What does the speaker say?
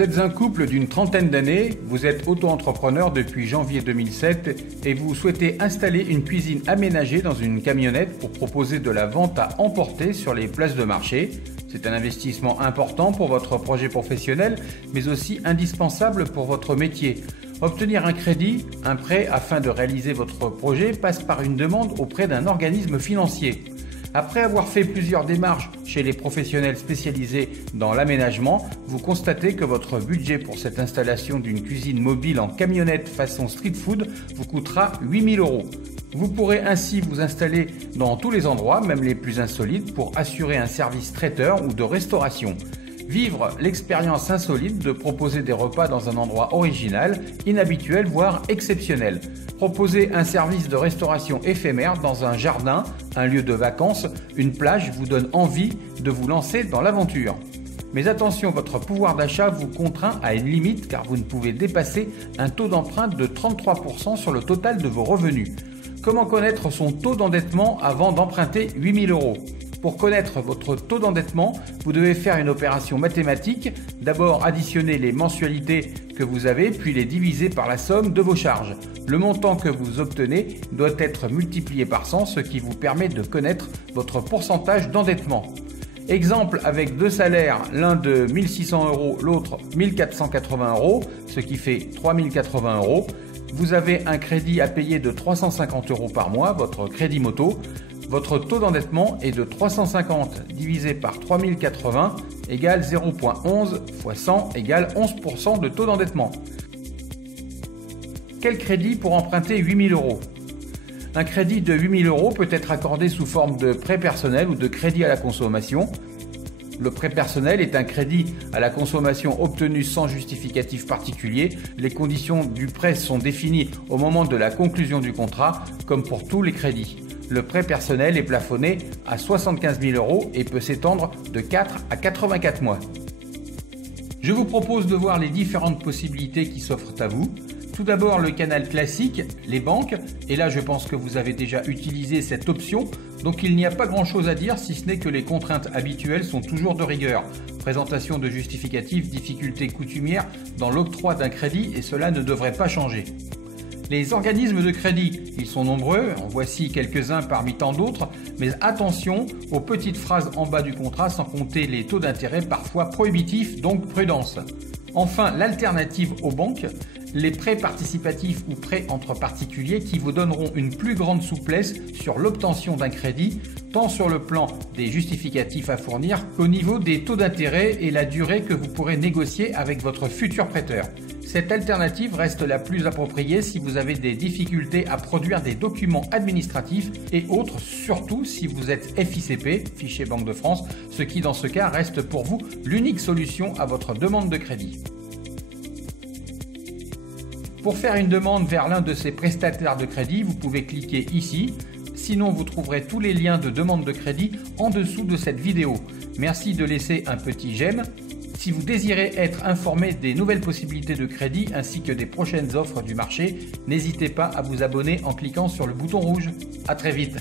Vous êtes un couple d'une trentaine d'années, vous êtes auto-entrepreneur depuis janvier 2007 et vous souhaitez installer une cuisine aménagée dans une camionnette pour proposer de la vente à emporter sur les places de marché. C'est un investissement important pour votre projet professionnel, mais aussi indispensable pour votre métier. Obtenir un crédit, un prêt afin de réaliser votre projet passe par une demande auprès d'un organisme financier. Après avoir fait plusieurs démarches chez les professionnels spécialisés dans l'aménagement, vous constatez que votre budget pour cette installation d'une cuisine mobile en camionnette façon street food vous coûtera 8 000 €. Vous pourrez ainsi vous installer dans tous les endroits, même les plus insolites, pour assurer un service traiteur ou de restauration. Vivre l'expérience insolite de proposer des repas dans un endroit original, inhabituel, voire exceptionnel. Proposer un service de restauration éphémère dans un jardin, un lieu de vacances, une plage vous donne envie de vous lancer dans l'aventure. Mais attention, votre pouvoir d'achat vous contraint à une limite car vous ne pouvez dépasser un taux d'empreinte de 33% sur le total de vos revenus. Comment connaître son taux d'endettement avant d'emprunter 8 000 €? Pour connaître votre taux d'endettement, vous devez faire une opération mathématique. D'abord additionner les mensualités que vous avez, puis les diviser par la somme de vos charges. Le montant que vous obtenez doit être multiplié par 100, ce qui vous permet de connaître votre pourcentage d'endettement. Exemple avec deux salaires, l'un de 1 600 €, l'autre 1 480 €, ce qui fait 3 080 €. Vous avez un crédit à payer de 350 € par mois, votre crédit moto. Votre taux d'endettement est de 350 divisé par 3080 égale 0,11 fois 100 égale 11% de taux d'endettement. Quel crédit pour emprunter 8 000 €? Un crédit de 8 000 € peut être accordé sous forme de prêt personnel ou de crédit à la consommation. Le prêt personnel est un crédit à la consommation obtenu sans justificatif particulier. Les conditions du prêt sont définies au moment de la conclusion du contrat, comme pour tous les crédits. Le prêt personnel est plafonné à 75 000 € et peut s'étendre de 4 à 84 mois. Je vous propose de voir les différentes possibilités qui s'offrent à vous. Tout d'abord, le canal classique, les banques. Et là, je pense que vous avez déjà utilisé cette option. Donc, il n'y a pas grand-chose à dire, si ce n'est que les contraintes habituelles sont toujours de rigueur. Présentation de justificatifs, difficultés coutumières dans l'octroi d'un crédit et cela ne devrait pas changer. Les organismes de crédit, ils sont nombreux, en voici quelques-uns parmi tant d'autres, mais attention aux petites phrases en bas du contrat sans compter les taux d'intérêt parfois prohibitifs, donc prudence. Enfin, l'alternative aux banques, les prêts participatifs ou prêts entre particuliers qui vous donneront une plus grande souplesse sur l'obtention d'un crédit, tant sur le plan des justificatifs à fournir qu'au niveau des taux d'intérêt et la durée que vous pourrez négocier avec votre futur prêteur. Cette alternative reste la plus appropriée si vous avez des difficultés à produire des documents administratifs et autres, surtout si vous êtes FICP, fichier Banque de France, ce qui dans ce cas reste pour vous l'unique solution à votre demande de crédit. Pour faire une demande vers l'un de ces prestataires de crédit, vous pouvez cliquer ici. Sinon, vous trouverez tous les liens de demande de crédit en dessous de cette vidéo. Merci de laisser un petit j'aime. Si vous désirez être informé des nouvelles possibilités de crédit ainsi que des prochaines offres du marché, n'hésitez pas à vous abonner en cliquant sur le bouton rouge. À très vite.